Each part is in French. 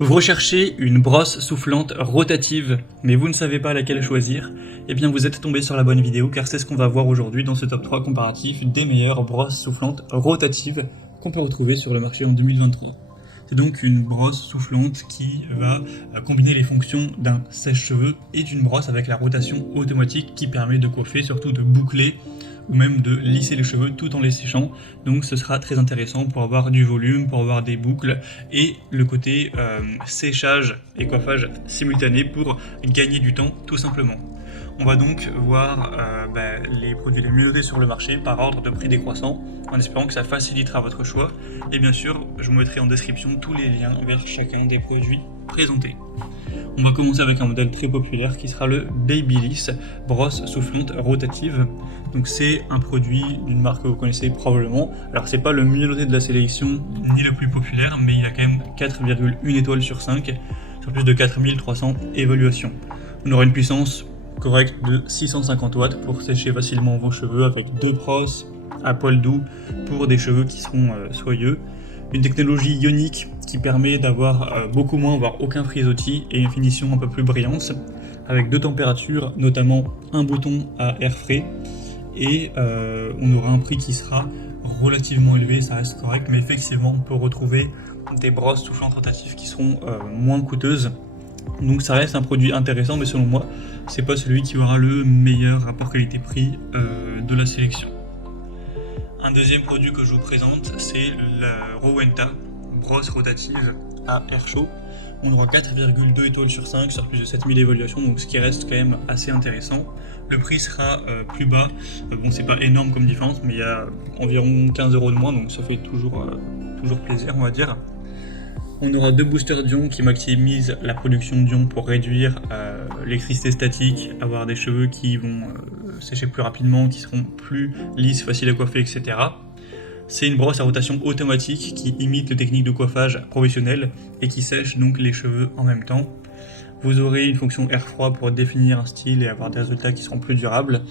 Vous recherchez une brosse soufflante rotative, mais vous ne savez pas laquelle choisir? Eh bien vous êtes tombé sur la bonne vidéo, car c'est ce qu'on va voir aujourd'hui dans ce top 3 comparatif des meilleures brosses soufflantes rotatives qu'on peut retrouver sur le marché en 2023. C'est donc une brosse soufflante qui va combiner les fonctions d'un sèche-cheveux et d'une brosse avec la rotation automatique qui permet de coiffer, surtout de boucler ou même de lisser les cheveux tout en les séchant. Donc ce sera très intéressant pour avoir du volume, pour avoir des boucles et le côté séchage et coiffage simultané pour gagner du temps tout simplement. On va donc voir les produits les mieux notés sur le marché par ordre de prix décroissant, en espérant que ça facilitera votre choix. Et bien sûr, je vous mettrai en description tous les liens vers chacun des produits présentés. On va commencer avec un modèle très populaire qui sera le Babyliss brosse soufflante rotative. Donc c'est un produit d'une marque que vous connaissez probablement. Alors c'est pas le mieux noté de la sélection ni le plus populaire, mais il a quand même 4,1 étoiles sur 5 sur plus de 4300 évaluations. On aura une puissance correcte de 650 watts pour sécher facilement vos cheveux avec deux brosses à poil doux pour des cheveux qui seront soyeux. Une technologie ionique qui permet d'avoir beaucoup moins, voire aucun frisottis et une finition un peu plus brillante, avec deux températures, notamment un bouton à air frais, et on aura un prix qui sera relativement élevé, ça reste correct, mais effectivement on peut retrouver des brosses soufflantes rotatives qui seront moins coûteuses. Donc ça reste un produit intéressant, mais selon moi, c'est pas celui qui aura le meilleur rapport qualité-prix de la sélection. Un deuxième produit que je vous présente, c'est la Rowenta brosse rotative à air chaud. On aura 4,2 étoiles sur 5 sur plus de 7000 évaluations, donc ce qui reste quand même assez intéressant. Le prix sera plus bas, bon c'est pas énorme comme différence, mais il y a environ 15 € de moins, donc ça fait toujours plaisir on va dire. On aura deux boosters d'ion qui maximisent la production d'ion pour réduire l'électricité statique, avoir des cheveux qui vont sécher plus rapidement, qui seront plus lisses, faciles à coiffer, etc. C'est une brosse à rotation automatique qui imite les techniques de coiffage professionnelles et qui sèche donc les cheveux en même temps. Vous aurez une fonction air froid pour définir un style et avoir des résultats qui seront plus durables.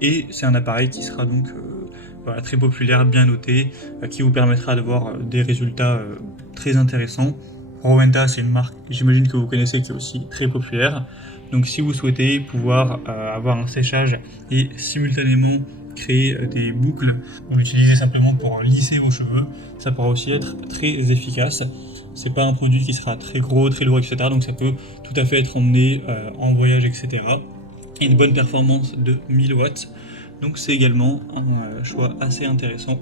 Et c'est un appareil qui sera donc très populaire, bien noté, qui vous permettra d'avoir des résultats très intéressants. Rowenta, c'est une marque, j'imagine que vous connaissez, qui est aussi très populaire. Donc si vous souhaitez pouvoir avoir un séchage et simultanément créer des boucles, ou l'utiliser simplement pour lisser vos cheveux, ça pourra aussi être très efficace. C'est pas un produit qui sera très gros, très lourd, etc. Donc ça peut tout à fait être emmené en voyage, etc. Et une bonne performance de 1000 watts. Donc c'est également un choix assez intéressant.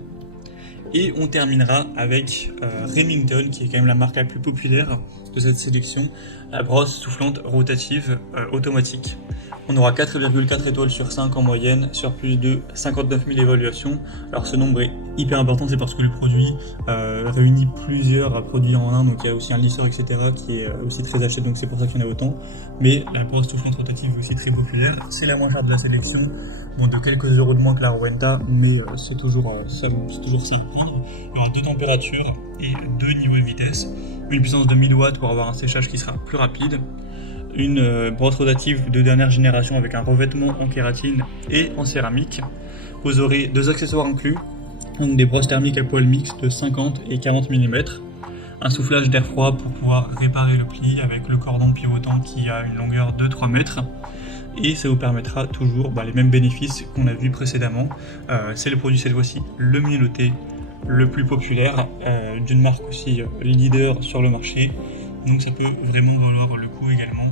Et on terminera avec Remington, qui est quand même la marque la plus populaire de cette sélection, la brosse soufflante rotative automatique. On aura 4,4 étoiles sur 5 en moyenne, sur plus de 59 000 évaluations. Alors ce nombre est hyper important, c'est parce que le produit réunit plusieurs produits en un, donc il y a aussi un lisseur, etc. qui est aussi très acheté, donc c'est pour ça qu'il y en a autant. Mais la brosse soufflante rotative est aussi très populaire, c'est la moins chère de la sélection, bon, de quelques euros de moins que la Rowenta, mais c'est toujours ça à prendre. Il y aura deux températures et deux niveaux de vitesse, une puissance de 1000 watts pour avoir un séchage qui sera plus rapide, une brosse rotative de dernière génération avec un revêtement en kératine et en céramique. Vous aurez deux accessoires inclus, donc des brosses thermiques à poil mixte de 50 et 40 mm, un soufflage d'air froid pour pouvoir réparer le pli avec le cordon pivotant qui a une longueur de 3 mètres. Et ça vous permettra toujours les mêmes bénéfices qu'on a vu précédemment. C'est le produit cette fois-ci le mieux noté, le plus populaire, d'une marque aussi leader sur le marché. Donc ça peut vraiment valoir le coup également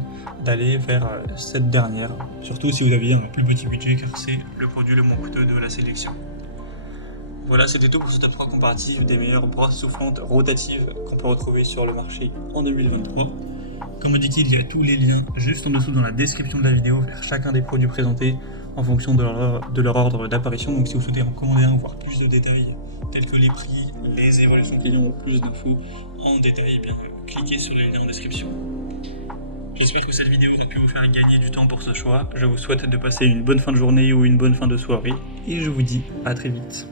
d'aller vers cette dernière, surtout si vous aviez un plus petit budget, car c'est le produit le moins coûteux de la sélection. Voilà, c'était tout pour ce top 3 comparatif des meilleures brosses soufflantes rotatives qu'on peut retrouver sur le marché en 2023. Comme indiqué, il y a tous les liens juste en dessous dans la description de la vidéo vers chacun des produits présentés en fonction de leur ordre d'apparition. Donc si vous souhaitez en commander un, voir plus de détails tels que les prix, les évaluations clients, plus d'infos en détail, cliquez sur les liens en description. J'espère que cette vidéo aura pu vous faire gagner du temps pour ce choix. Je vous souhaite de passer une bonne fin de journée ou une bonne fin de soirée et je vous dis à très vite.